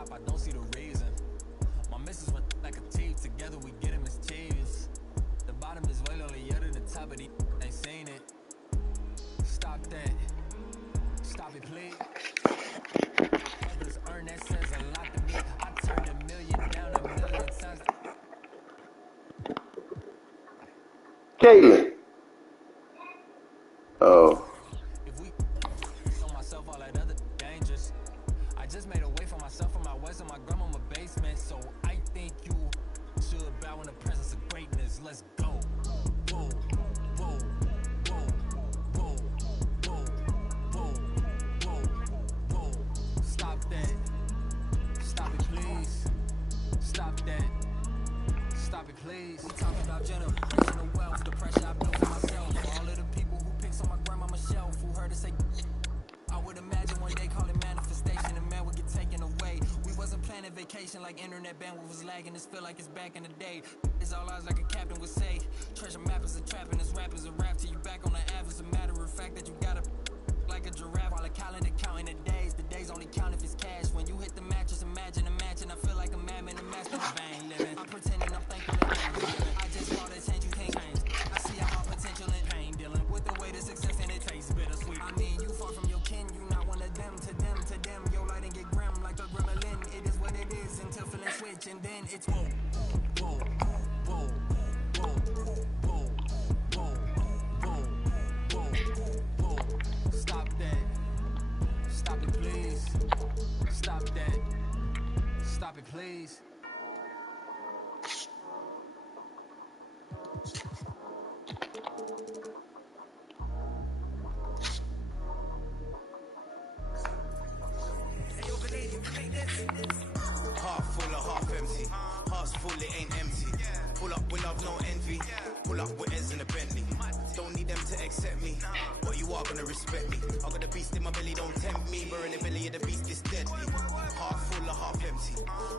top, I don't see the reason. My missus went like a team, together we get it mischievous. The bottom is way lonelier than the top, but he ain't seen it. Stop that. Stop it, please. Others earn, that says a lot to me. I turned $1 million down 1,000,000 times. Caitlin. Oh. If we on myself, all that other dangerous. I just made a way for myself from my west and my grandmama basement. So I think you should bow in the presence of greatness. Let's go. Whoa, whoa, whoa, whoa, whoa, whoa, whoa, whoa. Stop that. Stop it, please. Stop that. Stop it, please. We talking about generational wealth, the pressure I built for myself. For all of the people who picks on my grandmama's shelf, who heard her say, I would imagine one day call it manifestation and man would get taken away. We wasn't planning vacation like internet bandwidth was lagging. This feel like it's back in the day. It's all eyes like a captain would say. Treasure map is a trap and this rap is a rap till you back on the app. It's a matter of fact that you gotta like a giraffe while a calendar counting the days. The days only count if it's cash. When you hit the mattress, imagine a mansion. I feel like a madman, a master of vain living. I'm pretending I'm thankful that I'm living. I just call that change, you can't change. I see how my potential and pain dealing with the way to success and it tastes bittersweet. I mean, you far from your kin, you not one of them. To them, to them, your light and get grim like a gremlin. It is what it is until feeling switch and then it's whoa, whoa, whoa, whoa, whoa, whoa, whoa, whoa, whoa. Stop that. Stop it, please. Stop that. Stop it, please. Half full or half empty. Heart's full, it ain't empty. Pull up with love, no envy. Pull up with Eds in a Bentley. Don't need them to accept me, but you are gonna respect me. I got a beast in my belly, don't tempt me. We're in the belly of the beast, is deadly. Half full or half empty.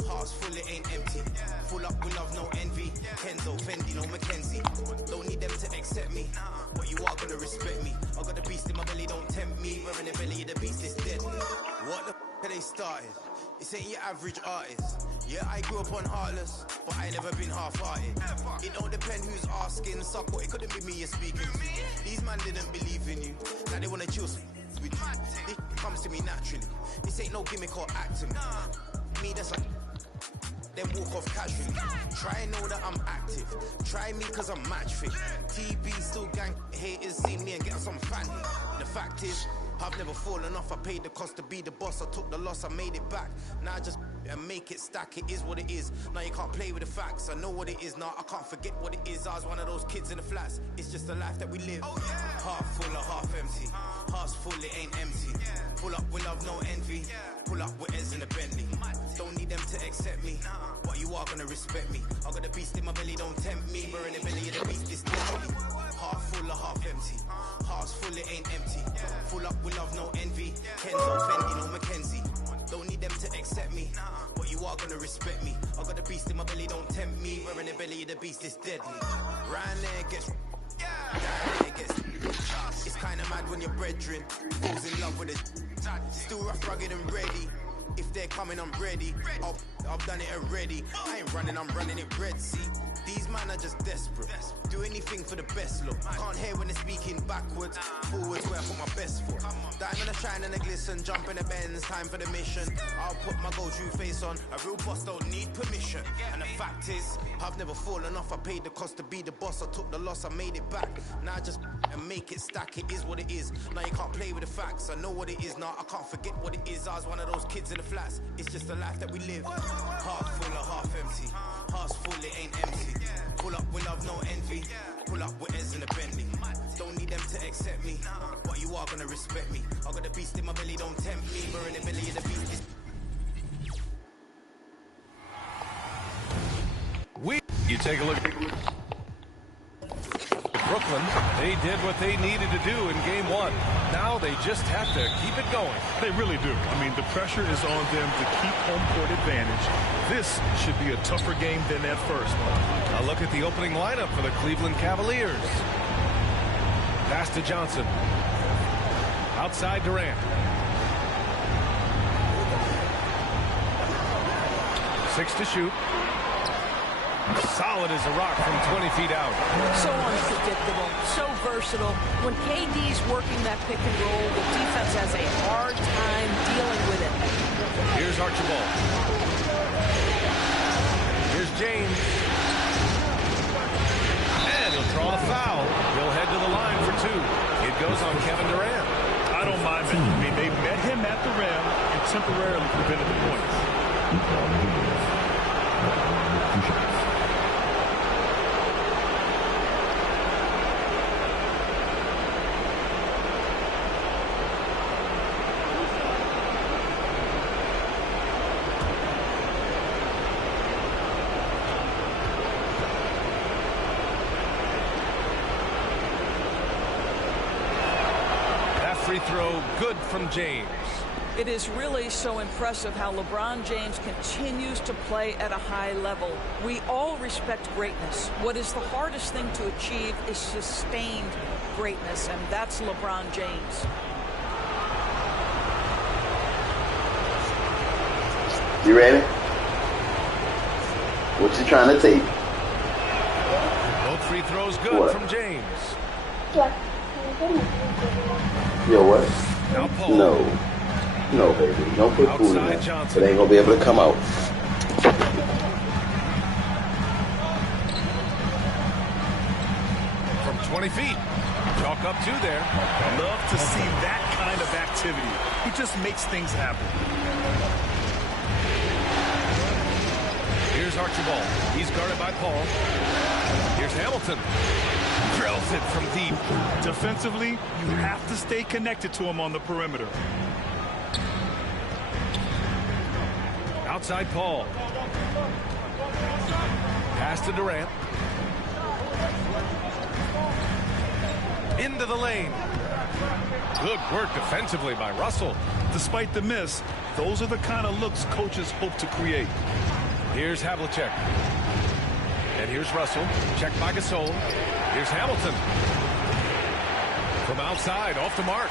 Heart's full, it ain't empty. Full up with love, no envy. Kenzo, Fendi, no Mackenzie. Don't need them to accept me, but you are gonna respect me. I got a beast in my belly, don't tempt me. We're in the belly of the beast, is deadly. What the f they started? This ain't your average artist. Yeah, I grew up on Heartless, but I never been half-hearted. It don't depend who's asking, suck what, it couldn't be me you're speaking to. These man didn't believe in you, now they wanna chill with you. It comes to me naturally, this ain't no gimmick or acting. Me, that's like, then walk off casually. Try know that I'm active, try me cause I'm match fit. TB still gang, haters see me and get some fanny. The fact is, I've never fallen off, I paid the cost to be the boss. I took the loss, I made it back. Now I just and make it stack, it is what it is. Now you can't play with the facts, I know what it is. Now I can't forget what it is. I was one of those kids in the flats, it's just the life that we live. Half full or half empty, heart's full, it ain't empty. Pull up with love, no envy. Pull up with Eds in a Bentley. Don't need them to accept me, but you are gonna respect me. I got a beast in my belly, don't tempt me. We're in the belly of the beast, it's deadly. Half full or half empty, heart's full, it ain't empty. Full up with love, no envy. Kenzo, Fendi, no Mackenzie. Don't need them to accept me, but you are gonna respect me. I got a beast in my belly, don't tempt me. We're in the belly of the beast, it's deadly. Round there gets, down there gets. It's kinda mad when your brethren falls in love with it. Still rough, rugged and ready. If they're coming, I'm ready. I've done it already. I ain't running, I'm running it Red Sea. These man are just desperate. Do anything for the best look. Can't hear when they're speaking backwards. Forwards where I put my best foot. Diamond a shine and a glisten. Jump in the Benz, time for the mission. I'll put my go-to face on. A real boss don't need permission. And the fact is, I've never fallen off. I paid the cost to be the boss. I took the loss, I made it back. Now I just and make it stack. It is what it is. Now you can't play with the facts. I know what it is now. I can't forget what it is. I was one of those kids in the flats. It's just the life that we live. Heart full or half empty. Heart's full, it ain't empty. Pull up with love, no envy. Pull up with Eds in a Bentley. Don't need them to accept me, but you are gonna respect me. I got a beast in my belly, don't tempt me. We're in the belly of the beast. You take a look. Brooklyn, they did what they needed to do in game one. Now they just have to keep it going. They really do. I mean, the pressure is on them to keep home court advantage. This should be a tougher game than at first. A look at the opening lineup for the Cleveland Cavaliers. Pass to Johnson. Outside Durant. 6 to shoot. Solid as a rock from 20 feet out. So unpredictable, so versatile. When KD's working that pick and roll, the defense has a hard time dealing with it. Here's Archibald. Here's James. And he'll draw the foul. He'll head to the line for 2. It goes on Kevin Durant. I don't mind that. I mean, they met him at the rim and temporarily prevented the points. Free throw good from James. It is really so impressive how LeBron James continues to play at a high level. We all respect greatness. What is the hardest thing to achieve is sustained greatness, and that's LeBron James. You ready? What you trying to take? Both free throws good from James. Yo, what? Now Paul. No, baby. Don't put food in there. Johnson. It ain't gonna be able to come out. From 20 feet. Chalk up 2 there. Love to see that kind of activity. He just makes things happen. Here's Archibald. He's guarded by Paul. Here's Hamilton. Drills it from deep. Defensively, you have to stay connected to him on the perimeter. Outside Paul. Pass to Durant. Into the lane. Good work defensively by Russell. Despite the miss, those are the kind of looks coaches hope to create. Here's Havlicek. And here's Russell. Checked by Gasol. Here's Hamilton. From outside, off the mark.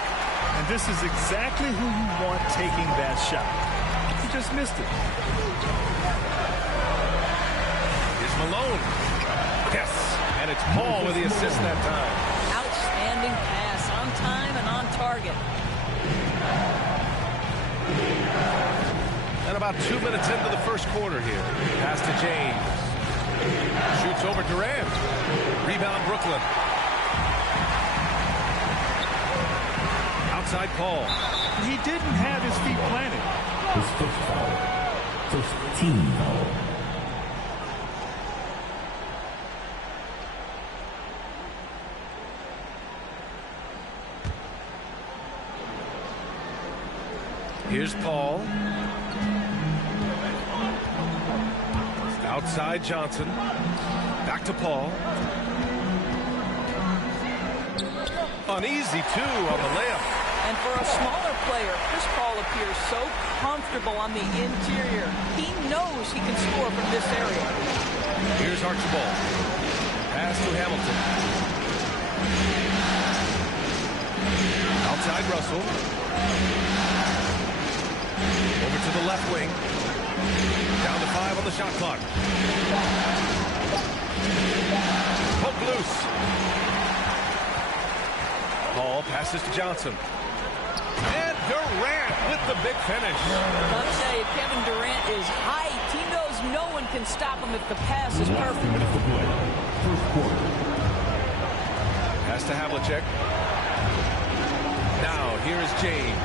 And this is exactly who you want taking that shot. He just missed it. Here's Malone. Yes. And it's Paul with the assist that time. Outstanding pass, on time and on target. And about 2 minutes into the first quarter here. Pass to James. Shoots over Durant. Rebound Brooklyn. Outside Paul. He didn't have his feet planted. His first foul. First team foul. Here's Paul. Outside Johnson. Back to Paul. An easy 2 on the layup. And for a smaller player, Chris Paul appears so comfortable on the interior. He knows he can score from this area. Here's Archibald. Pass to Hamilton. Outside Russell. Over to the left wing. Down to 5 on the shot clock. Poke loose. Paul passes to Johnson. And Durant with the big finish. I'll tell you, Kevin Durant is hyped. He knows no one can stop him if the pass is perfect. First quarter. Pass to Havlicek. Now, here is James.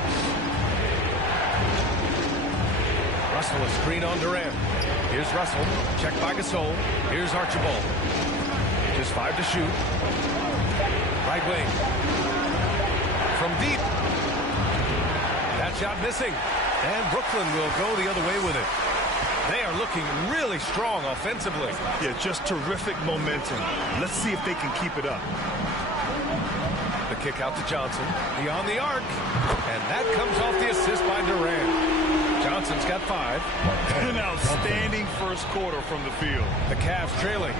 Russell a screen on Durant. Here's Russell. Checked by Gasol. Here's Archibald. Just 5 to shoot. Right wing. From deep. That shot missing. And Brooklyn will go the other way with it. They are looking really strong offensively. Yeah, just terrific momentum. Let's see if they can keep it up. The kick out to Johnson. Beyond the arc. And that comes off the assist by Durant. Johnson's got 5. An outstanding first quarter from the field. The Cavs trailing.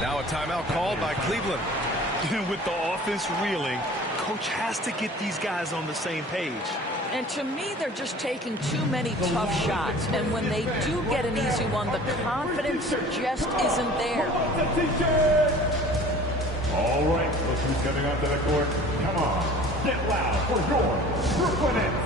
Now a timeout called by Cleveland. With the offense reeling, coach has to get these guys on the same page. And to me, they're just taking too many tough shots. And when they do get an easy one, the confidence just isn't there. All right, look who's coming onto the court. Come on, get loud for your Brooklyn Nets.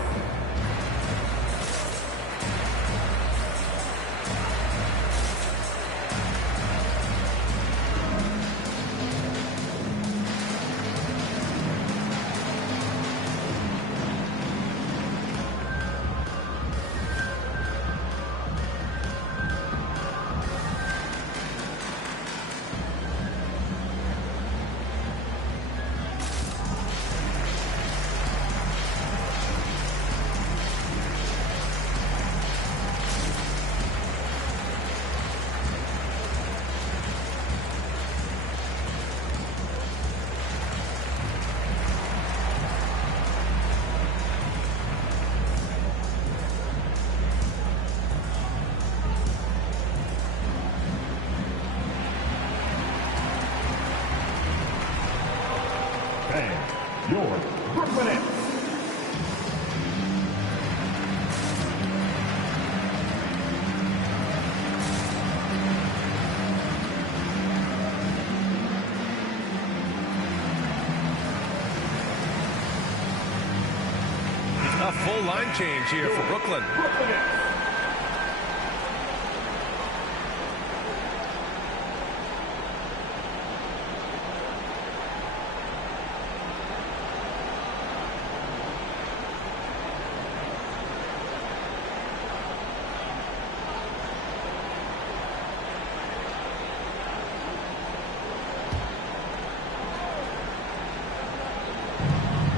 Your Brooklyn Nets. A full line change here for Brooklyn.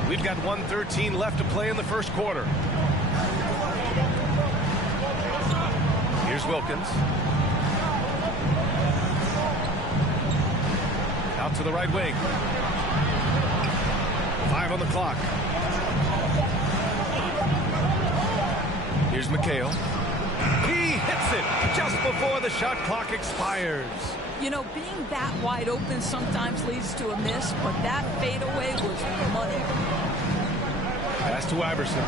We've got 1:13 left to play in the first quarter. Here's Wilkins. Out to the right wing. 5 on the clock. Here's McHale. He hits it just before the shot clock expires. You know, being that wide open sometimes leads to a miss, but that fadeaway was money. Pass to Iverson.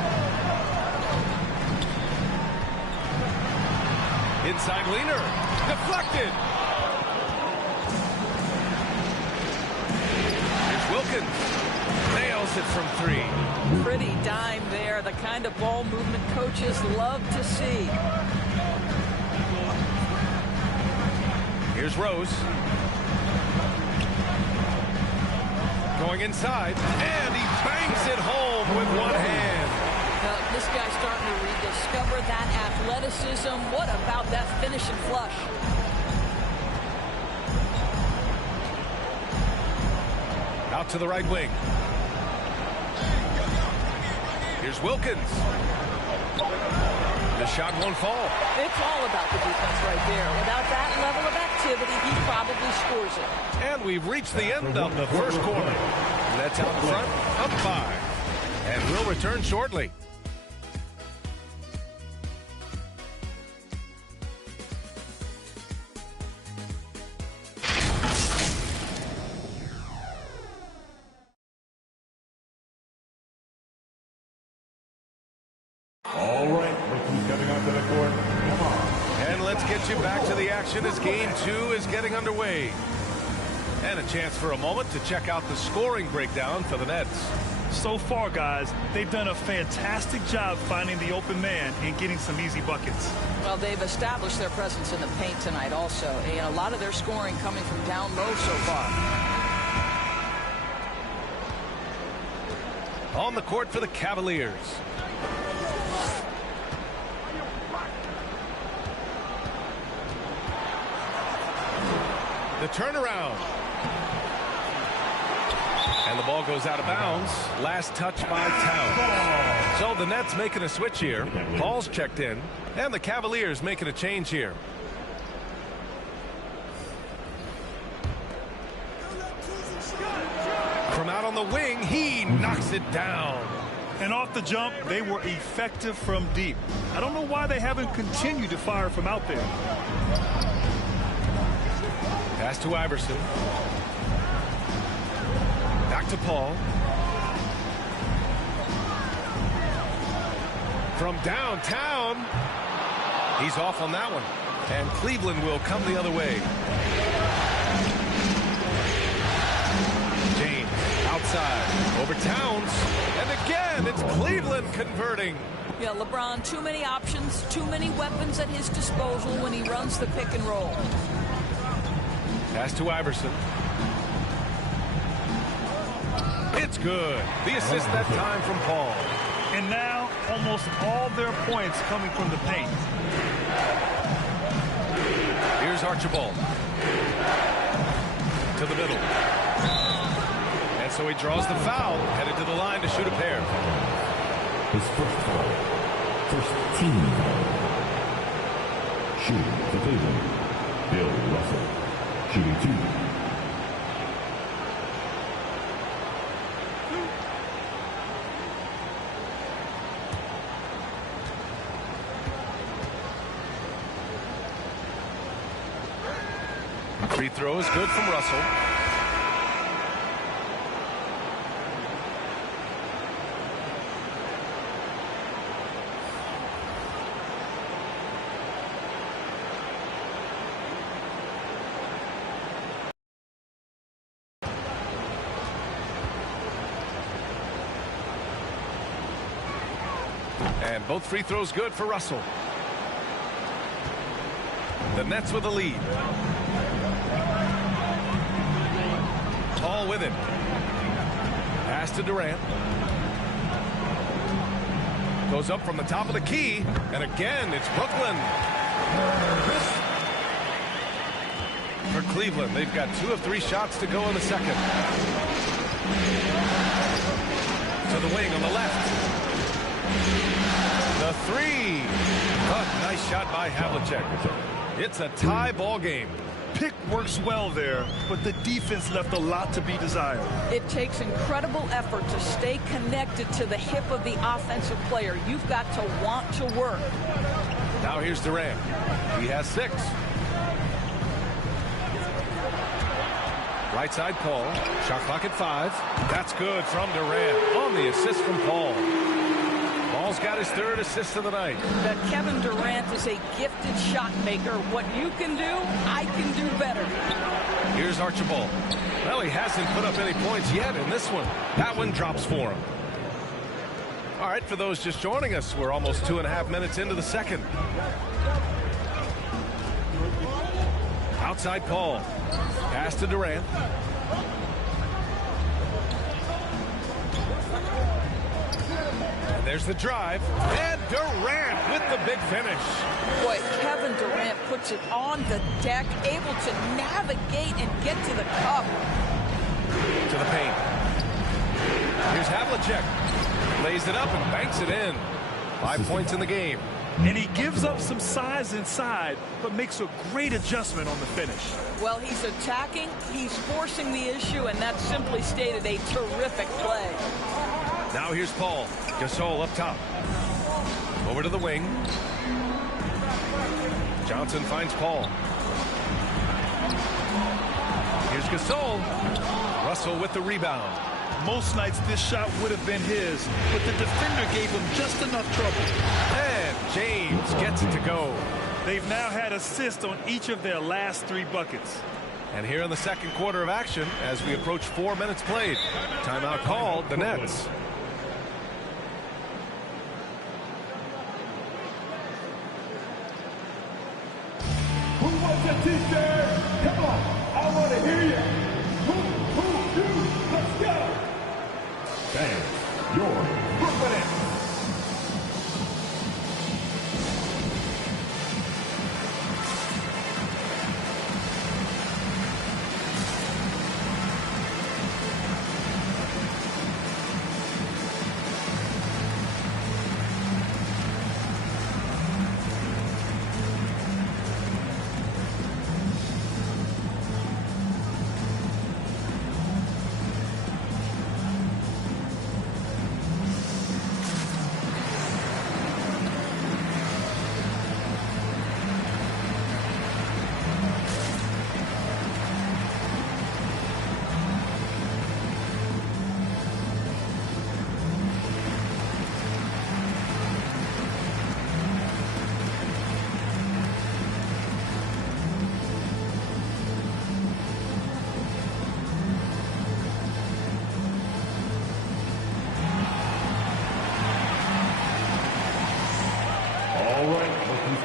Inside leaner. Deflected. Here's Wilkins. Nails it from 3. Pretty dime there. The kind of ball movement coaches love to see. Here's Rose. Going inside, and he bangs it home with one hand. This guy's starting to rediscover that athleticism. What about that finish and flush? Out to the right wing. Here's Wilkins. The shot won't fall. It's all about the defense right there. Without that level of activity, he probably scores it. And we've reached the end of the first quarter. Nets out front, up 5. And we'll return shortly. All right, look who's coming onto the court. Come on. And let's get you back to the action as game 2 is getting underway. And a chance for a moment to check out the scoring breakdown for the Nets. So far, guys, they've done a fantastic job finding the open man and getting some easy buckets. Well, they've established their presence in the paint tonight also. And a lot of their scoring coming from down low so far. On the court for the Cavaliers. The turnaround. And the ball goes out of bounds. Last touch by Towns. So the Nets making a switch here. Paul's checked in. And the Cavaliers making a change here. From out on the wing, he knocks it down. And off the jump, they were effective from deep. I don't know why they haven't continued to fire from out there. Pass to Iverson. Back to Paul. from downtown. He's off on that one. And Cleveland will come the other way. James outside over Towns. And again, it's Cleveland converting. Yeah, LeBron, too many options, too many weapons at his disposal when he runs the pick and roll. Pass to Iverson. It's good. The assist that time from Paul. And now almost all their points coming from the paint. Here's Archibald. To the middle. And so he draws the foul, headed to the line to shoot a pair. His first foul. First team foul. Shooting for Cleveland, Bill Russell. Shooting 2. Free throw is good from Russell. And both free throws good for Russell. The Nets with a lead. Paul with it. Pass to Durant. Goes up from the top of the key. And again, it's Brooklyn. For Cleveland, they've got 2 of 3 shots to go in the second. To the wing on the left. The 3. Oh, nice shot by Havlicek. It's a tie ball game. Pick works well there, but the defense left a lot to be desired. It takes incredible effort to stay connected to the hip of the offensive player. You've got to want to work. Now here's Durant. He has 6. Right side Paul. Shot clock at 5. That's good from Durant on the assist from Paul. Paul's got his 3rd assist of the night. But Kevin Durant is a gifted shot maker. What you can do, I can do better. Here's Archibald. Well, he hasn't put up any points yet in this one. That one drops for him. All right, for those just joining us, we're almost 2.5 minutes into the second. Outside Paul. Pass to Durant. There's the drive, and Durant with the big finish. Boy, Kevin Durant puts it on the deck, able to navigate and get to the cup. To the paint. Here's Havlicek. Lays it up and banks it in. 5 points in the game. And he gives up some size inside, but makes a great adjustment on the finish. Well, he's attacking, he's forcing the issue, and that simply stated a terrific play. Now here's Paul. Gasol up top. Over to the wing. Johnson finds Paul. Here's Gasol. Russell with the rebound. Most nights this shot would have been his, but the defender gave him just enough trouble. And James gets it to go. They've now had assists on each of their last 3 buckets. And here in the second quarter of action, as we approach 4 minutes played. Timeout called, the Nets. Who wants a t-shirt? Come on, I want to hear you. Who, you, let's go. Fans, your Brooklyn Nets.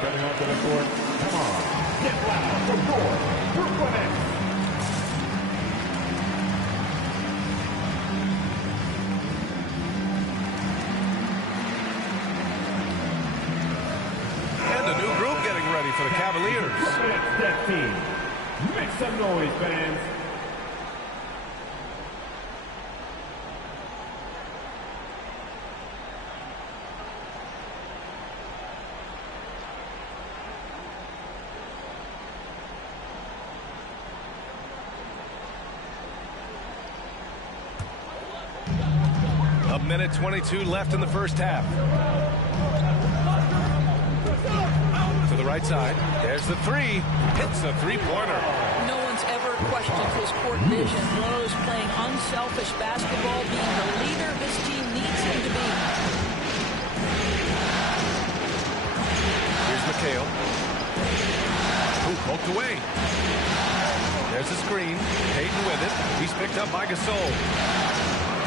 coming onto the court. Come on, get loud for your Brooklyn Nets. And a new group getting ready for the Cavaliers. That team. Make some noise, fans. A minute 22 left in the first half. To the right side. There's the three. Hits the three-pointer. No one's ever questioned his court vision. Rose playing unselfish basketball, being the leader this team needs him to be. Here's McHale. Ooh, poked away. There's the screen. Payton with it. He's picked up by Gasol.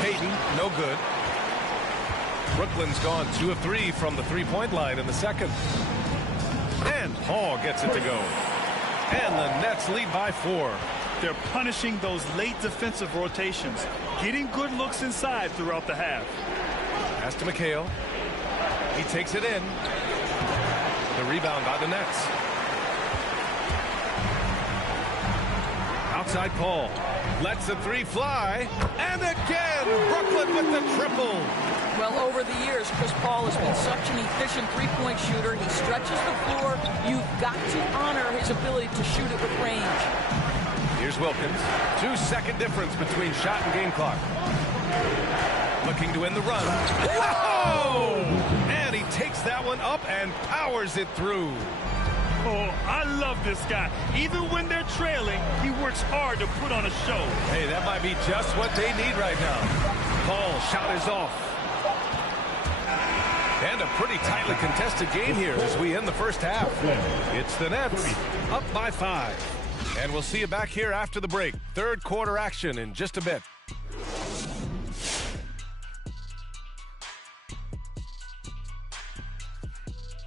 Payton, no good. Brooklyn's gone 2 of 3 from the three-point line in the second. And Paul gets it to go. And the Nets lead by 4. They're punishing those late defensive rotations, getting good looks inside throughout the half. Pass to McHale. He takes it in. The rebound by the Nets. Outside Paul. Lets the three fly. And again, Brooklyn with the triple. Well, over the years, Chris Paul has been such an efficient three-point shooter. He stretches the floor. You've got to honor his ability to shoot it with range. Here's Wilkins. 2-second difference between shot and game clock. Looking to win the run. Whoa! And he takes that one up and powers it through. Oh, I love this guy. Even when they're trailing, he works hard to put on a show. Hey, that might be just what they need right now. Paul's shot is off. And a pretty tightly contested game here as we end the first half. It's the Nets up by 5. And we'll see you back here after the break. Third quarter action in just a bit.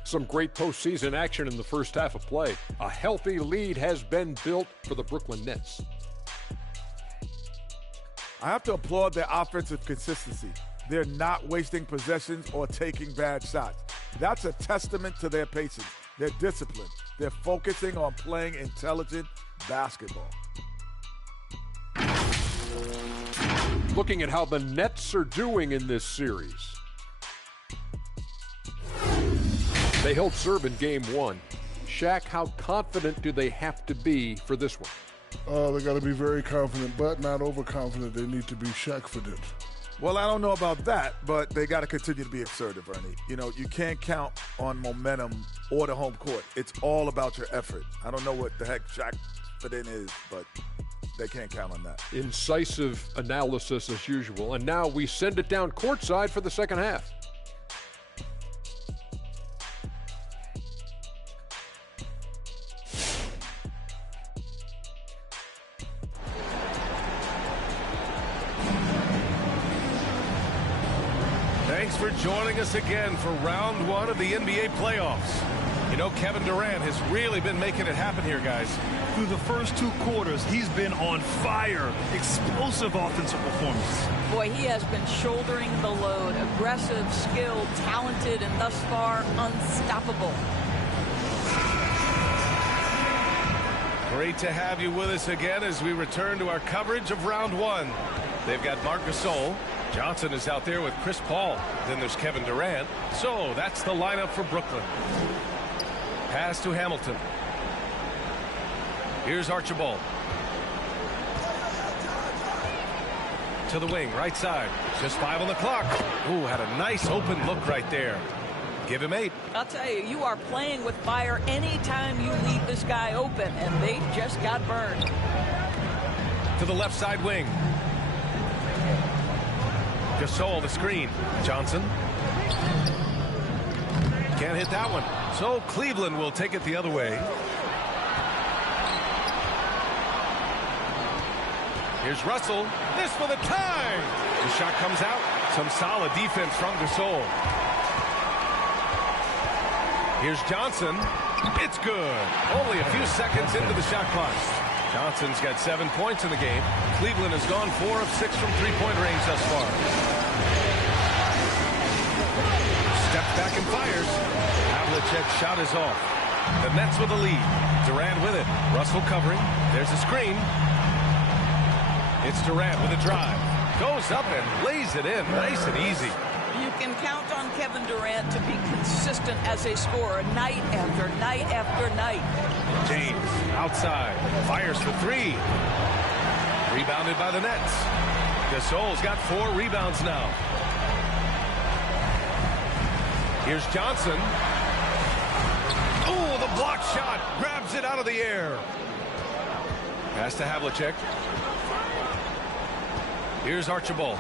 Some great postseason action in the first half of play. A healthy lead has been built for the Brooklyn Nets. I have to applaud their offensive consistency. They're not wasting possessions or taking bad shots. That's a testament to their patience, their discipline. They're focusing on playing intelligent basketball. Looking at how the Nets are doing in this series. They held serve in game 1. Shaq, how confident do they have to be for this one? They got to be very confident, but not overconfident. They need to be Shaq-fident. Well, I don't know about that, but they got to continue to be assertive, Ernie. You know, you can't count on momentum or the home court. It's all about your effort. I don't know what the heck Shaq-fident is, but they can't count on that. Incisive analysis as usual. And now we send it down courtside for the second half. Thanks for joining us again for round 1 of the NBA playoffs. You know, Kevin Durant has really been making it happen here, guys. Through the first 2 quarters, he's been on fire. Explosive offensive performance. Boy, he has been shouldering the load. Aggressive, skilled, talented, and thus far unstoppable. Great to have you with us again as we return to our coverage of round 1. They've got Marc Gasol. Johnson is out there with Chris Paul. Then there's Kevin Durant. So that's the lineup for Brooklyn. Pass to Hamilton. Here's Archibald. To the wing, right side. Just 5 on the clock. Ooh, had a nice open look right there. Give him 8. I'll tell you, you are playing with fire anytime you leave this guy open, and they just got burned. To the left side wing. Gasol, the screen. Johnson. Can't hit that one. So Cleveland will take it the other way. Here's Russell. This for the tie. The shot comes out. Some solid defense from Gasol. Here's Johnson. It's good. Only a few seconds into the shot clock. Johnson's got 7 points in the game. Cleveland has gone 4 of 6 from three-point range thus far. Steps back and fires. Havlicek's shot is off. The Nets with the lead. Durant with it. Russell covering. There's a screen. It's Durant with a drive. Goes up and lays it in. Nice and easy. You can count on Kevin Durant to be consistent as a scorer night after night after night. James outside. Fires for three. Rebounded by the Nets. Gasol's got 4 rebounds now. Here's Johnson. Oh, the block shot. Grabs it out of the air. Pass to Havlicek. Here's Archibald.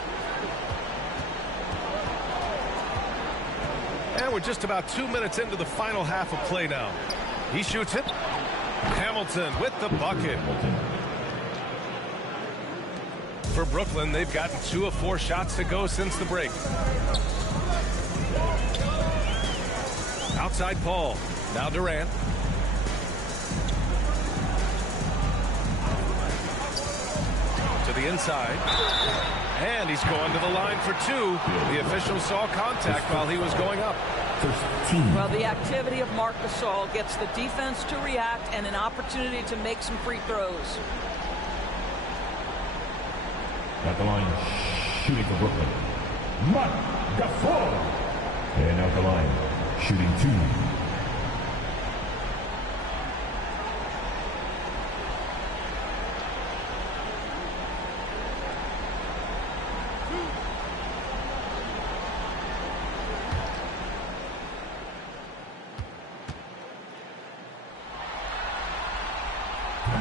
And we're just about 2 minutes into the final half of play now. He shoots it. Hamilton with the bucket. For Brooklyn, they've gotten 2 of 4 shots to go since the break. Outside Paul. Now Durant. To the inside. And he's going to the line for 2. The official saw contact while he was going up. Well, the activity of Marc Gasol gets the defense to react and an opportunity to make some free throws. At the line, shooting for Brooklyn, Marc Gasol. And out the line, shooting 2.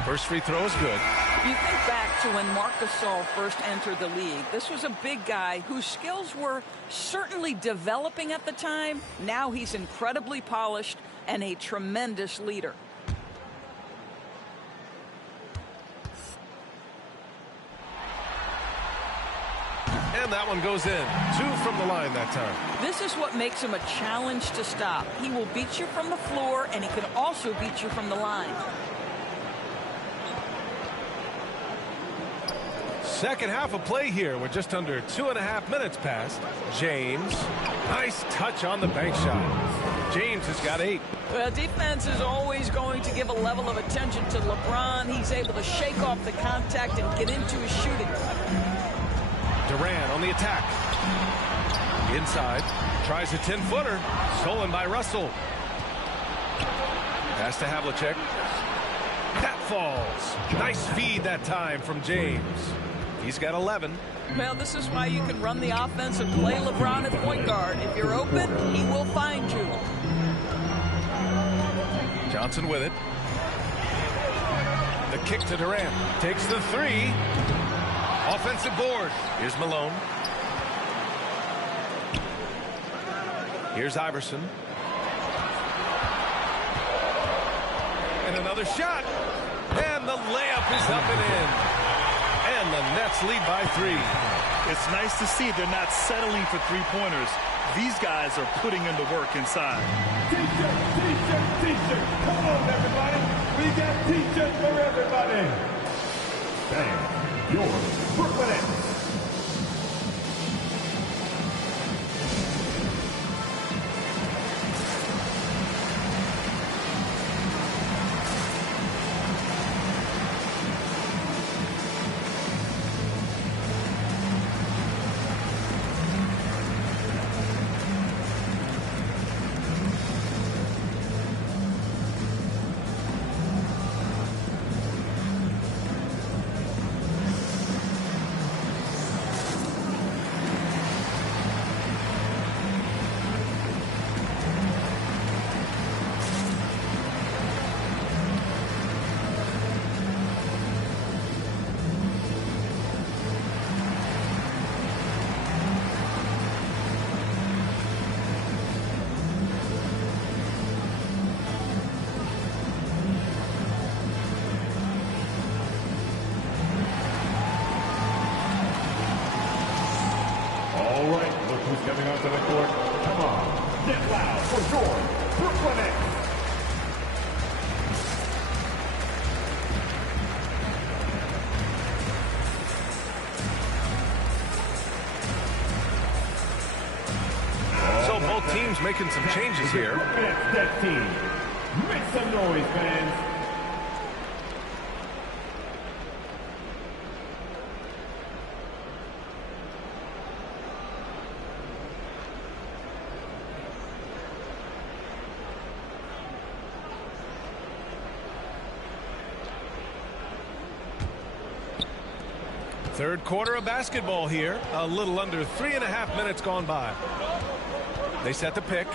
First free throw is good. You think back to when Marc Gasol first entered the league. This was a big guy whose skills were certainly developing at the time. Now he's incredibly polished and a tremendous leader. And that one goes in. 2 from the line that time. This is what makes him a challenge to stop. He will beat you from the floor, and he can also beat you from the line. Second half of play here. We're just under 2.5 minutes past. James. Nice touch on the bank shot. James has got 8. Well, defense is always going to give a level of attention to LeBron. He's able to shake off the contact and get into his shooting. Durant on the attack. Inside. Tries a 10-footer. Stolen by Russell. Pass to Havlicek. That falls. Nice feed that time from James. He's got 11. Well, this is why you can run the offense and play LeBron at point guard. If you're open, he will find you. Johnson with it. The kick to Durant. Takes the 3. Offensive board. Here's Malone. Here's Iverson. And another shot. And the layup is up and in. And the Nets lead by 3. It's nice to see they're not settling for three-pointers. These guys are putting in the work inside. T-shirt. Come on, everybody. We got T-shirts for everybody. Bang. Your Brooklyn Nets. All right, look who's coming onto the court. Come on, get loud for your Brooklyn suplex. So both teams making some changes here. That team. Make some noise, fans. Third quarter of basketball here. A little under 3.5 minutes gone by. They set the pick.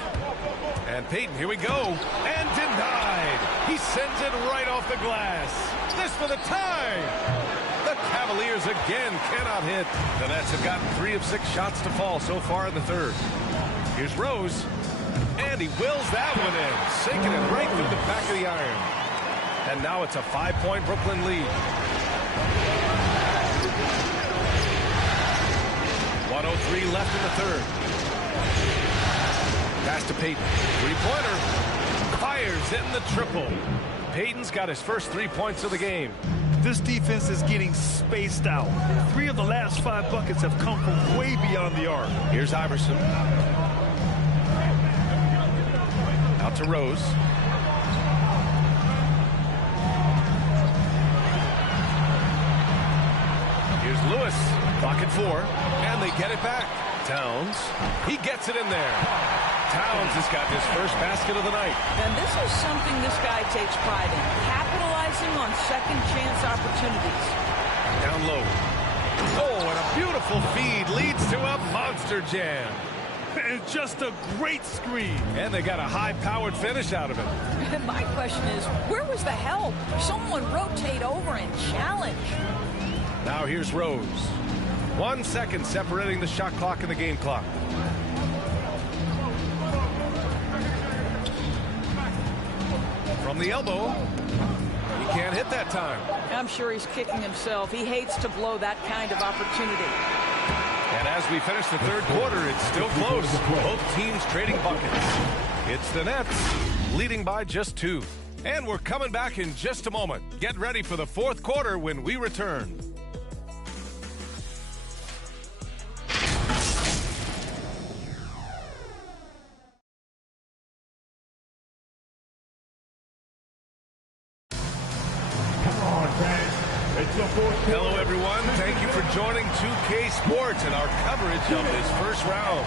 And Payton, here we go. And denied. He sends it right off the glass. This for the tie. The Cavaliers again cannot hit. The Nets have gotten 3 of 6 shots to fall so far in the third. Here's Rose. And he wills that one in. Sinking it right through the back of the iron. And now it's a 5-point Brooklyn lead. 1:03 left in the third. Pass to Payton. Three-pointer. Fires in the triple. Payton's got his first 3 points of the game. This defense is getting spaced out. 3 of the last 5 buckets have come from way beyond the arc. Here's Iverson. Out to Rose. Here's Lewis. Clock at 4. And they get it back. Towns. He gets it in there. Towns has got his first basket of the night. And this is something this guy takes pride in. Capitalizing on second chance opportunities. Down low. Oh, and a beautiful feed leads to a monster jam. And just a great screen. And they got a high-powered finish out of it. My question is, where was the help? Someone rotate over and challenge. Now here's Rose. 1 second separating the shot clock and the game clock. From the elbow. He can't hit that time. I'm sure he's kicking himself. He hates to blow that kind of opportunity. And as we finish the third quarter, it's still close. Both teams trading buckets. It's the Nets leading by just 2. And we're coming back in just a moment. Get ready for the fourth quarter when we return. Hello, everyone. Thank you for joining 2K Sports and our coverage of this first round.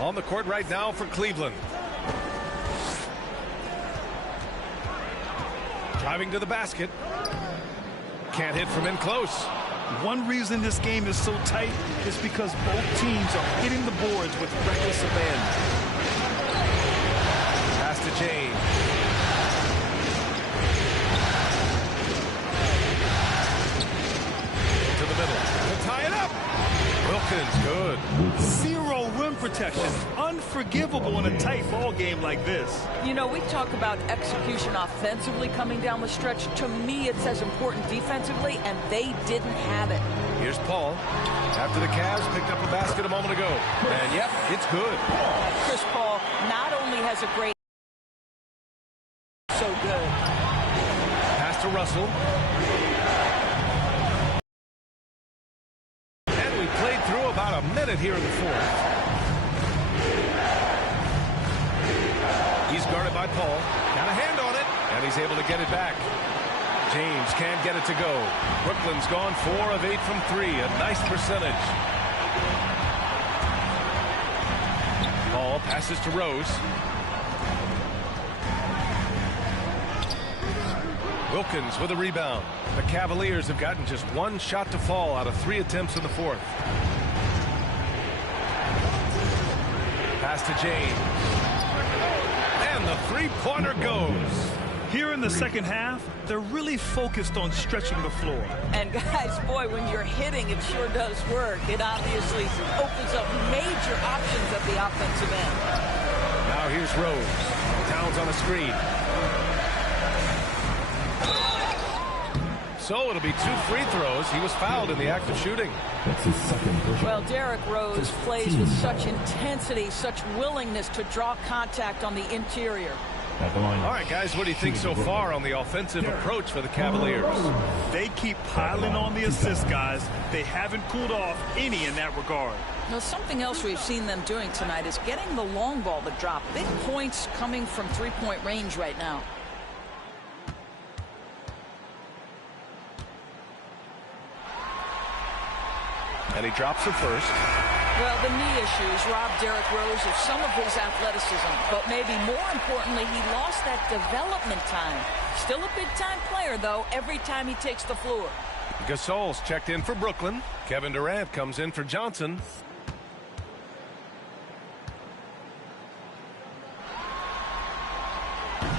On the court right now for Cleveland. Driving to the basket. Can't hit from in close. One reason this game is so tight is because both teams are hitting the boards with reckless abandon. Pass to James. To the middle. To tie it up. Wilkins, good. 0 rim protection. Unforgivable in a tight ball game like this. You know, we talk about execution offensively coming down the stretch. To me, it's as important defensively, and they didn't have it. Here's Paul. After the Cavs picked up a basket a moment ago. And, yep, it's good. Chris Paul not only has a great... so good. Pass to Russell. And we played through about a minute here in the fourth. He's guarded by Paul. Got a hand on it, and he's able to get it back. James can't get it to go. Brooklyn's gone 4 of 8 from 3. A nice percentage. Paul passes to Rose. Wilkins with a rebound. The Cavaliers have gotten just 1 shot to fall out of 3 attempts in the fourth. Pass to James. And the three-pointer goes. Here in the second half, they're really focused on stretching the floor. And guys, boy, when you're hitting, it sure does work. It obviously opens up major options at the offensive end. Now here's Rose. Towns on a screen. So it'll be 2 free throws. He was fouled in the act of shooting. That's his second personal. Well, Derrick Rose plays with such intensity, such willingness to draw contact on the interior. At the line. All right, guys, what do you think so far on the offensive approach for the Cavaliers? They keep piling on the assists, guys. They haven't cooled off any in that regard. Now, something else we've seen them doing tonight is getting the long ball to drop. Big points coming from three-point range right now. And he drops it first. Well, the knee issues robbed Derrick Rose of some of his athleticism, but maybe more importantly, he lost that development time. Still a big-time player, though, every time he takes the floor. Gasol's checked in for Brooklyn. Kevin Durant comes in for Johnson.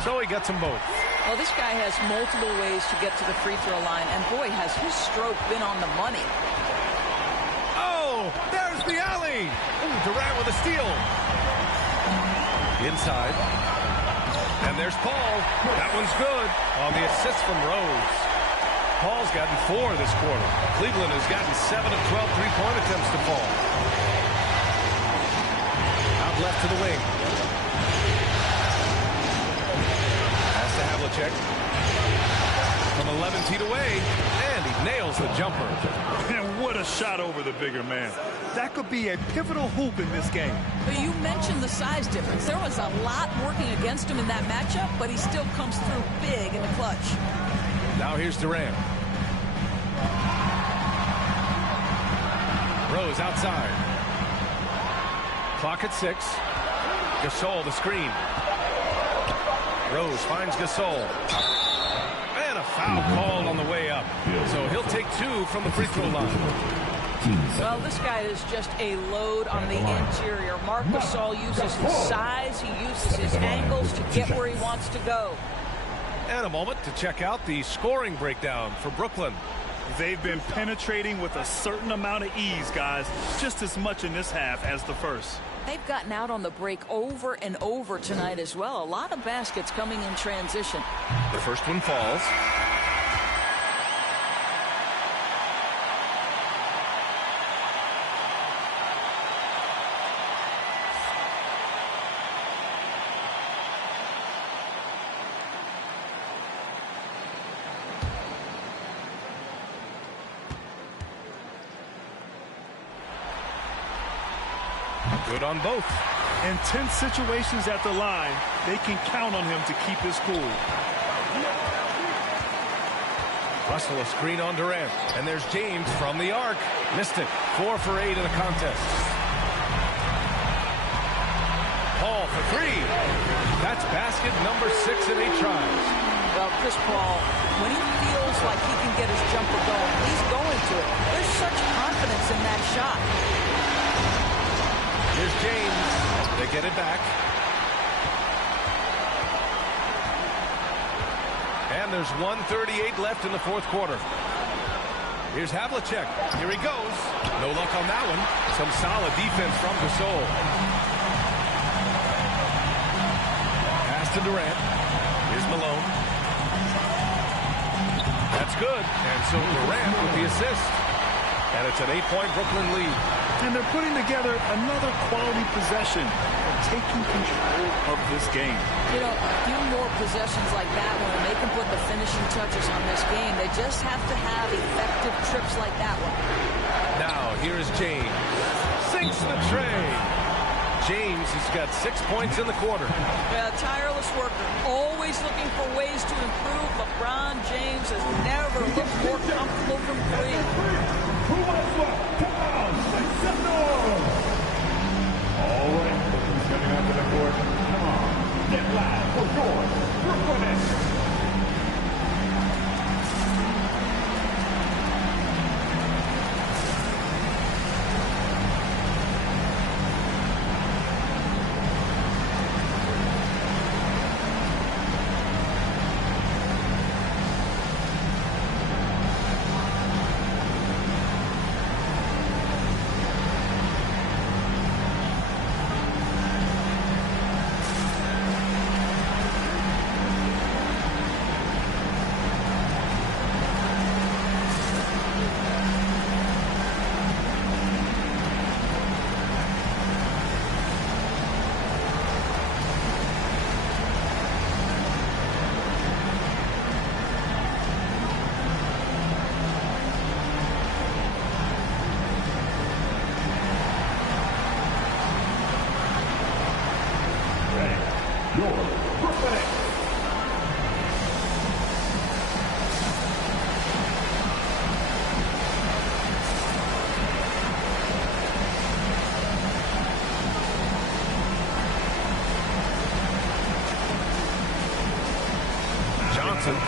So he gets them both. Well, this guy has multiple ways to get to the free throw line, and boy, has his stroke been on the money. Oh, there's the alley. Ooh, Durant with a steal. Inside. And there's Paul. That one's good on the assist from Rose. Paul's gotten 4 this quarter. Cleveland has gotten 7 of 12 three-point attempts to fall. Out left to the wing. Pass to Havlicek. From 11 feet away. And he nails the jumper. And what a shot over the bigger man. That could be a pivotal hoop in this game. But you mentioned the size difference. There was a lot working against him in that matchup, but he still comes through big in the clutch. Now here's Durant. Rose outside. Clock at 6. Gasol the screen. Rose finds Gasol. And a foul called on the way up. So he'll take 2 from the free throw line. Well, this guy is just a load on the interior. Marc Gasol uses his size. He uses his angles to get where he wants to go. And a moment to check out the scoring breakdown for Brooklyn. They've been penetrating with a certain amount of ease, guys. Just as much in this half as the first. They've gotten out on the break over and over tonight as well. A lot of baskets coming in transition. The first one falls. Good on both. In tense situations at the line, they can count on him to keep his cool. Russell a screen on Durant. And there's James from the arc. Missed it. 4 for 8 in the contest. Paul for 3. That's basket number 6 in 8 tries. Well, Chris Paul, when he feels like he can get his jumper going, he's going to it. There's such confidence in that shot. Here's James. They get it back. And there's 1:38 left in the fourth quarter. Here's Havlicek. Here he goes. No luck on that one. Some solid defense from Gasol. Pass to Durant. Here's Malone. That's good. And so Durant with the assist. And it's an 8-point Brooklyn lead. And they're putting together another quality possession and taking control of this game. You know, a few more possessions like that one, and they can put the finishing touches on this game. They just have to have effective trips like that one. Now, here is James. Sinks the tray. James has got 6 points in the quarter. Yeah, tireless worker. Always looking for ways to improve. LeBron James has never looked more comfortable from 3. Who wants what? Come on, make some noise! All right, Brooklyn's coming onto the court. Come on, get live for your Brooklyn Nets. your Brooklyn Nets.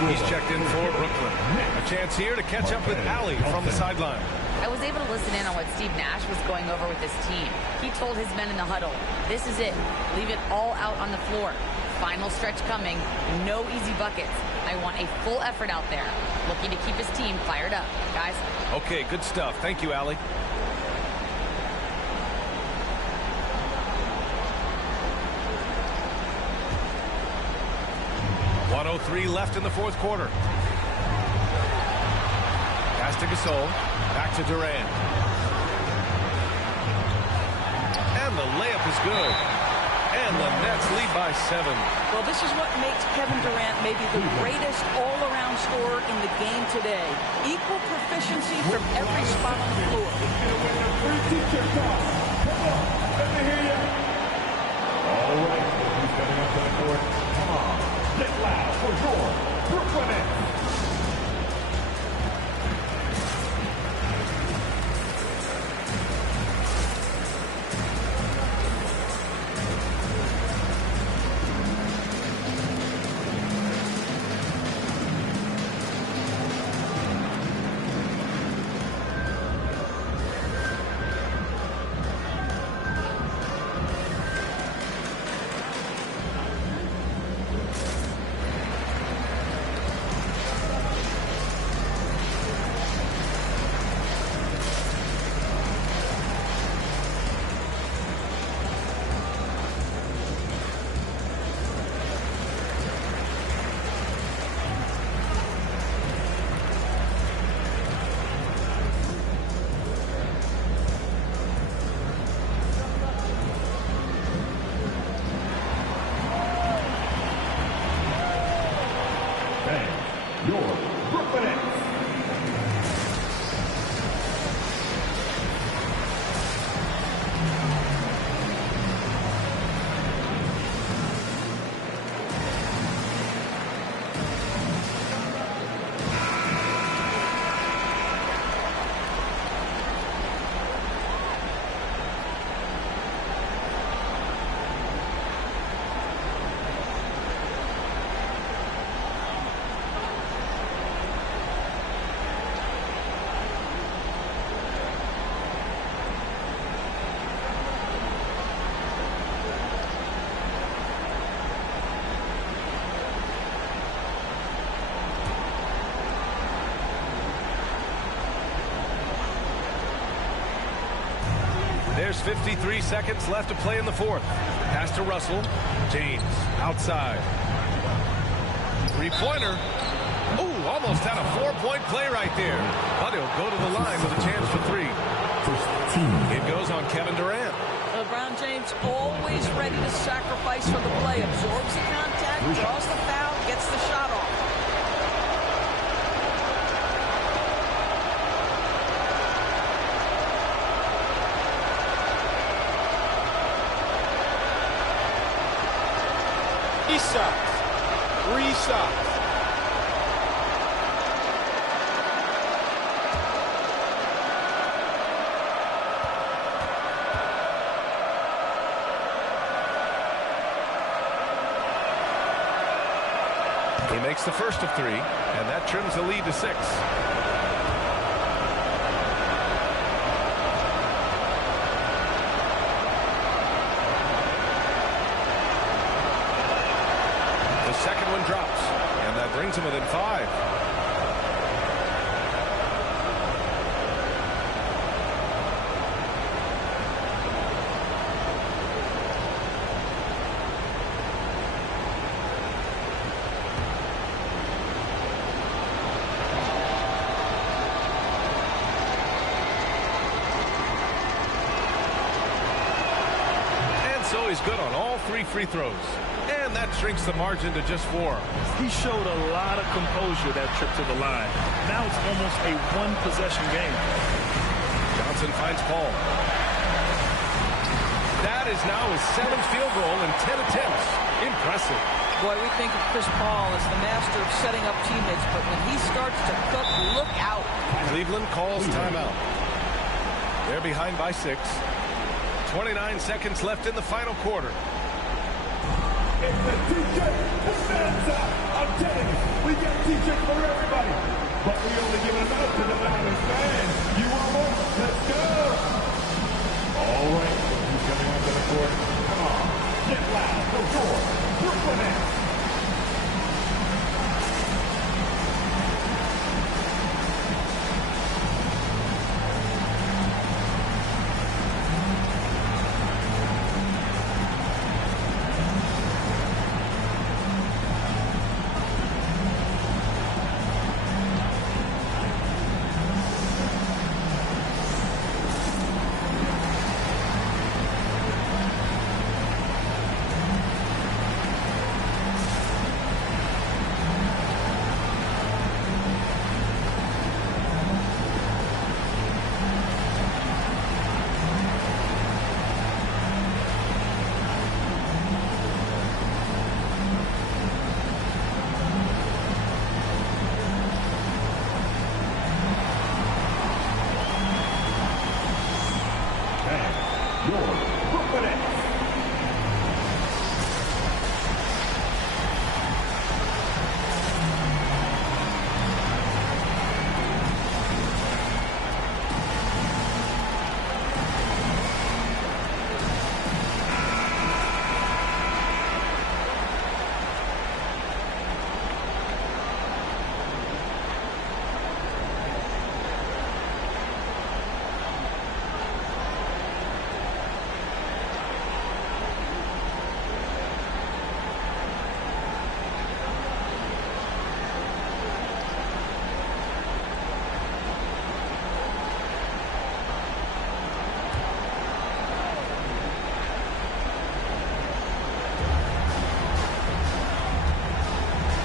He's checked in for Brooklyn. A chance here to catch up with Allie from the sideline. I was able to listen in on what Steve Nash was going over with his team. He told his men in the huddle, this is it. Leave it all out on the floor. Final stretch coming. No easy buckets. I want a full effort out there. Looking to keep his team fired up. Guys. Okay, good stuff. Thank you, Allie. .103 left in the fourth quarter. Pass to Gasol. Back to Durant. And the layup is good. And the Nets lead by 7. Well, this is what makes Kevin Durant maybe the greatest all-around scorer in the game today. Equal proficiency from every spot on the floor. Let me hear you. All right, who's coming up to the court? Come on, get loud for your Brooklyn Nets. There's 53 seconds left to play in the fourth. Pass to Russell. James outside. Three-pointer. Ooh, almost had a 4-point play right there. But he'll go to the line with a chance for 3. It goes on Kevin Durant. LeBron James always ready to sacrifice for the play. Absorbs the contact, draws the foul, gets the shot off. Three shots. He makes the first of 3, and that trims the lead to 6. Second one drops, and that brings him within 5. And so he's good on all 3 free throws. And that shrinks the margin to just 4. He showed a lot of composure that trip to the line. Now it's almost a one-possession game. Johnson finds Paul. That is now his 7th field goal in 10 attempts. Impressive. Boy, we think of Chris Paul as the master of setting up teammates, but when he starts to cook, look out. Cleveland calls timeout. They're behind by 6. 29 seconds left in the final quarter. It's the TJ Bonanza. I'm telling you, we got TJ for everybody. But we only give it out to the loudest fans. You want more? Let's go. All right, who's coming onto the court? Come on, get loud, go forward. Brooklyn Nets.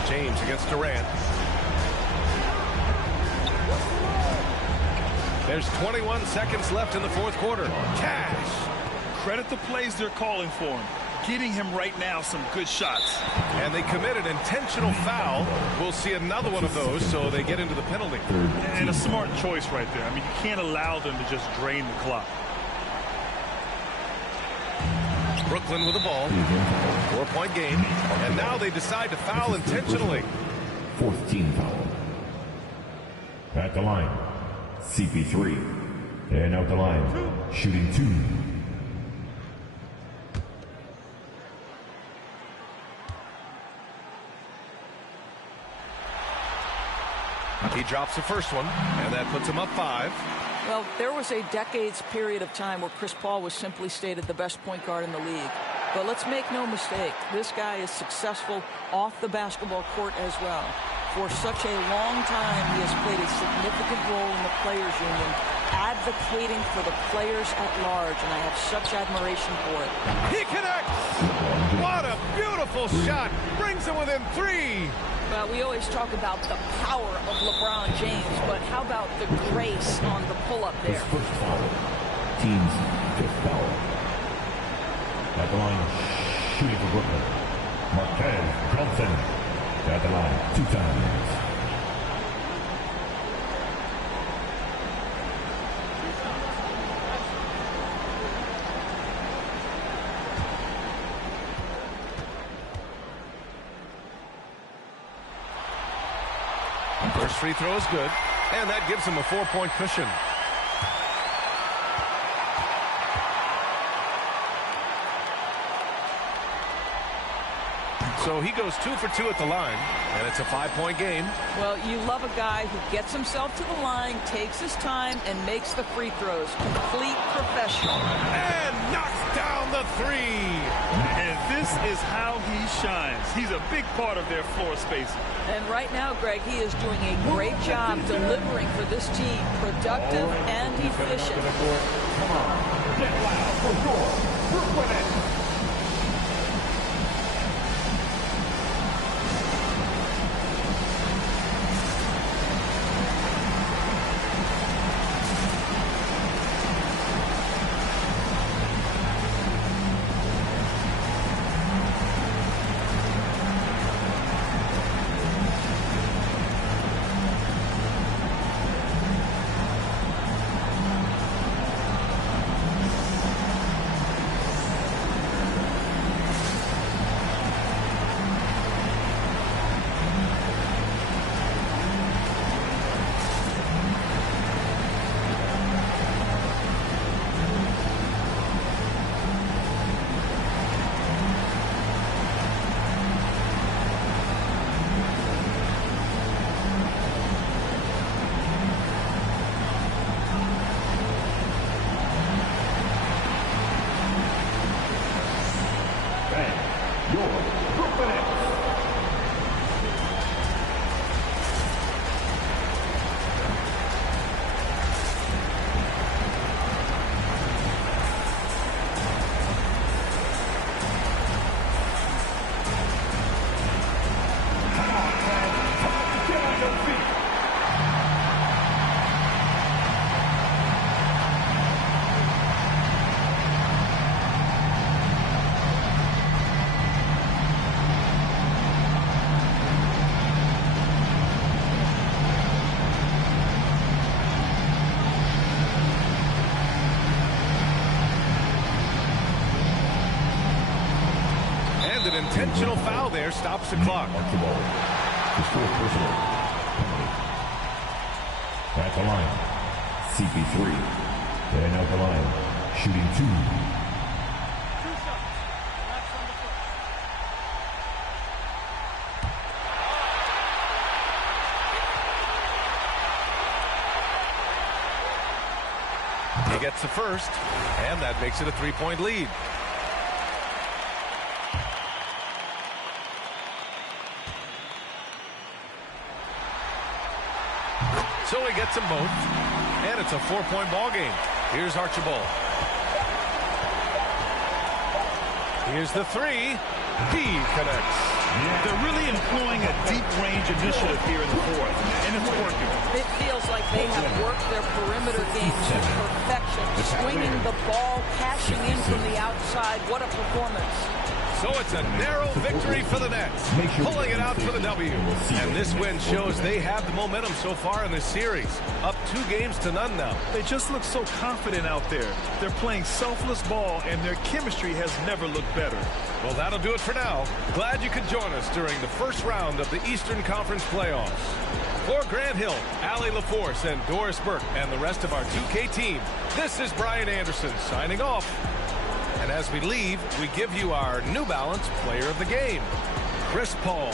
James against Durant. There's 21 seconds left in the fourth quarter. Cash. Credit the plays they're calling for him. Getting him right now some good shots. And they commit an intentional foul. We'll see another one of those, so they get into the penalty. And a smart choice right there. I mean, you can't allow them to just drain the clock. Brooklyn with the ball. 4-point game. And now they decide to foul intentionally. 4th team foul. At the line, CP3. And out the line, shooting 2. He drops the first one, and that puts him up 5. Well, there was a decades period of time where Chris Paul was simply stated the best point guard in the league. But let's make no mistake, this guy is successful off the basketball court as well. For such a long time, he has played a significant role in the Players Union, advocating for the players at large, and I have such admiration for it. He connects! What a beautiful shot! Brings it within 3! Well, we always talk about the power of LeBron James, but how about the grace on the pull-up there? His first foul. Team's 5th foul. At the line, shooting for Brooklyn, Marquez Johnson. At the line, 2 times. First free throw is good, and that gives him a 4-point cushion. So he goes 2 for 2 at the line, and it's a 5-point game. Well, you love a guy who gets himself to the line, takes his time, and makes the free throws. Complete professional. And knocks down the 3. And this is how he shines. He's a big part of their floor spacing. And right now, Greg, he is doing a great job delivering for this team. Productive and efficient. Come on, get loud for sure. Brooklyn Nets. your Brooklyn Nets. An intentional foul there stops the clock. Archibald. His fourth personal. Penalty. At the line. CP3. And out the line. Shooting 2. He gets the first, and that makes it a 3-point lead. So he gets them both, and it's a 4-point ball game. Here's Archibald. Here's the three. He connects. They're really employing a deep range initiative here in the fourth, and it's working. It feels like they have worked their perimeter game to perfection, swinging the ball, cashing in from the outside. What a performance. So it's a narrow victory for the Nets, pulling it out for the W. And this win shows they have the momentum so far in this series. Up 2-0 now. They just look so confident out there. They're playing selfless ball, and their chemistry has never looked better. Well, that'll do it for now. Glad you could join us during the first round of the Eastern Conference playoffs. For Grant Hill, Allie LaForce, and Doris Burke, and the rest of our 2K team, this is Brian Anderson signing off. And as we leave, we give you our New Balance Player of the Game, Chris Paul.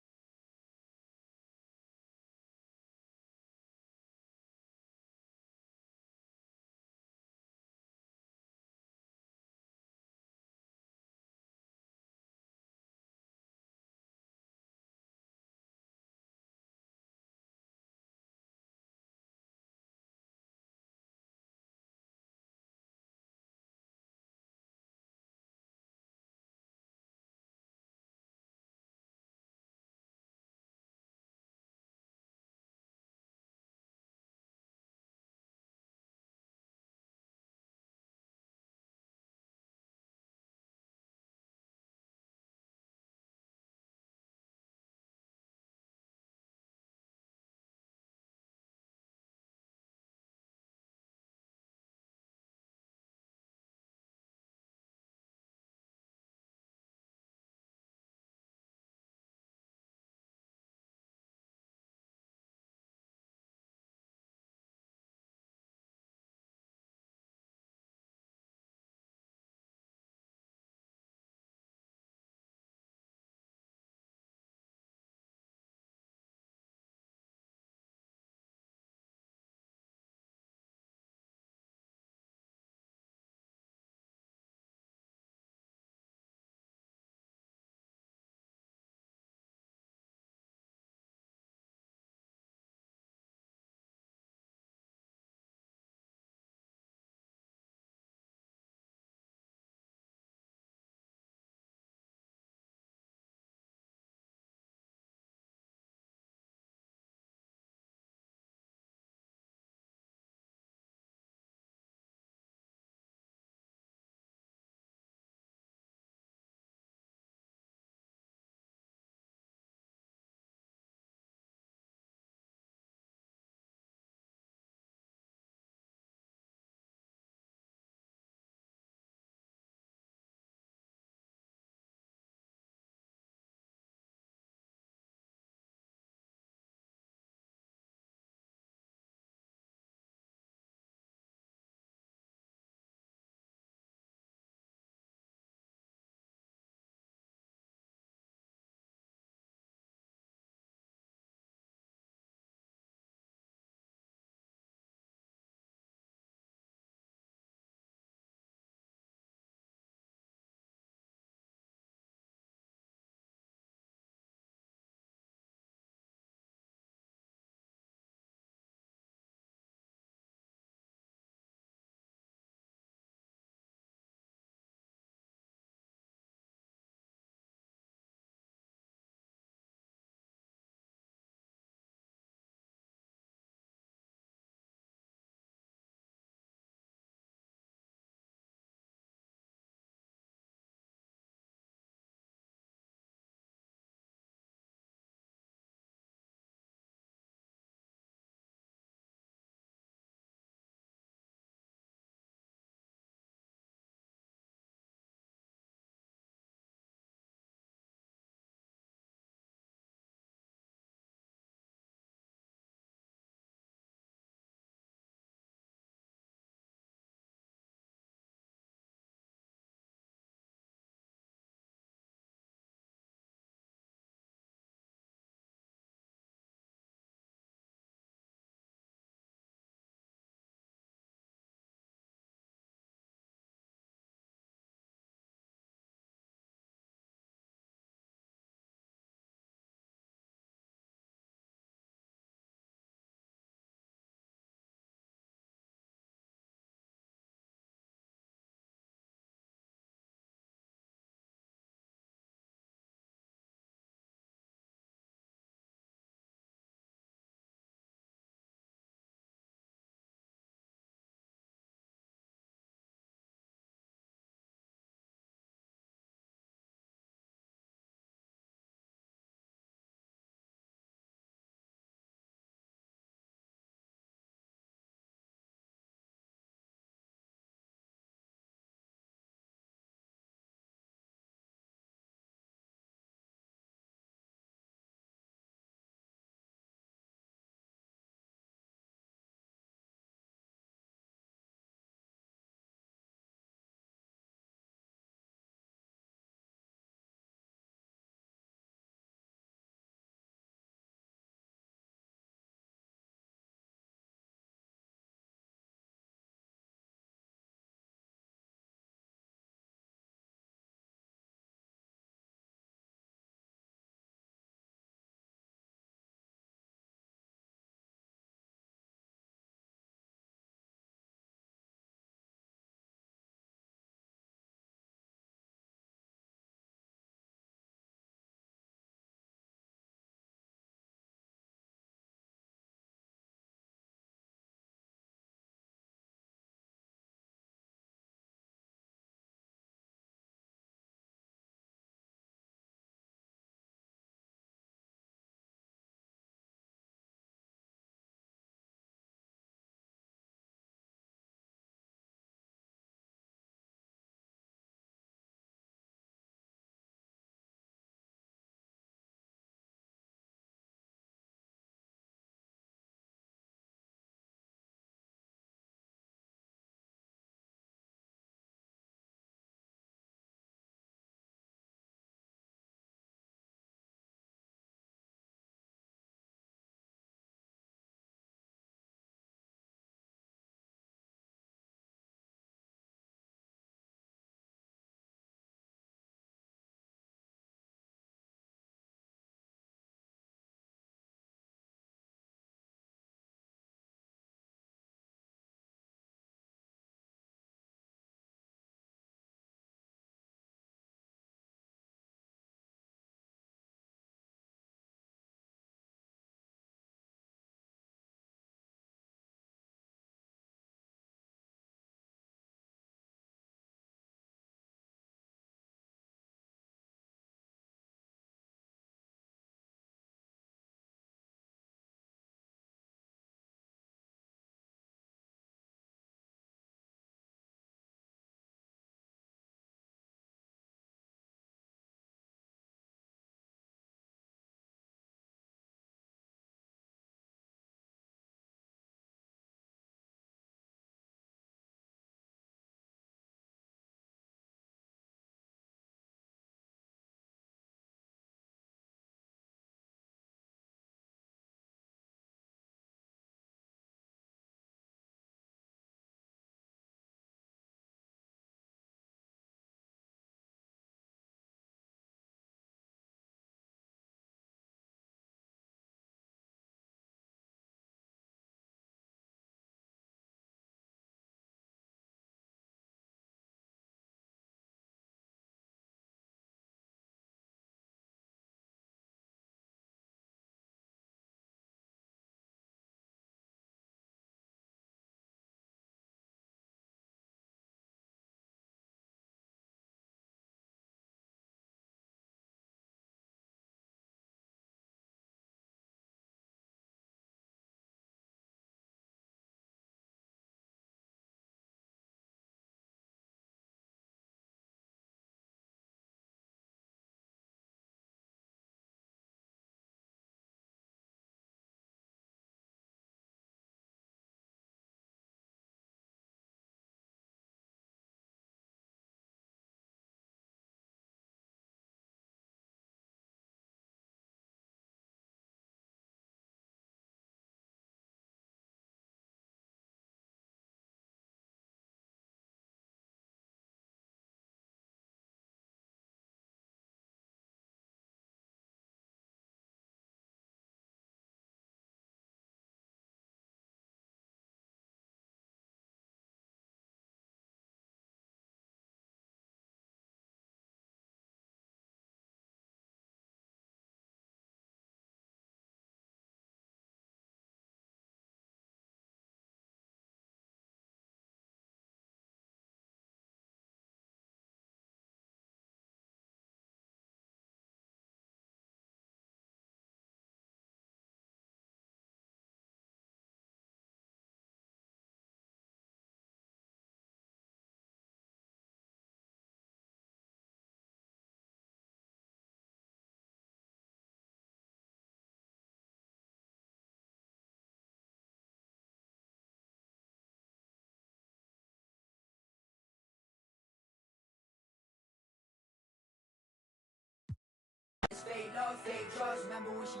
fake love, fake trust. Remember when she...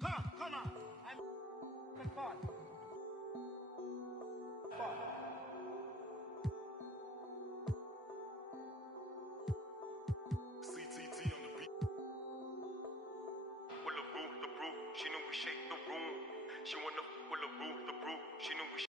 Come on. I'm fun. CTT on the beat. With the brew, she knew we shake the room. She wanna with the brew, she knew we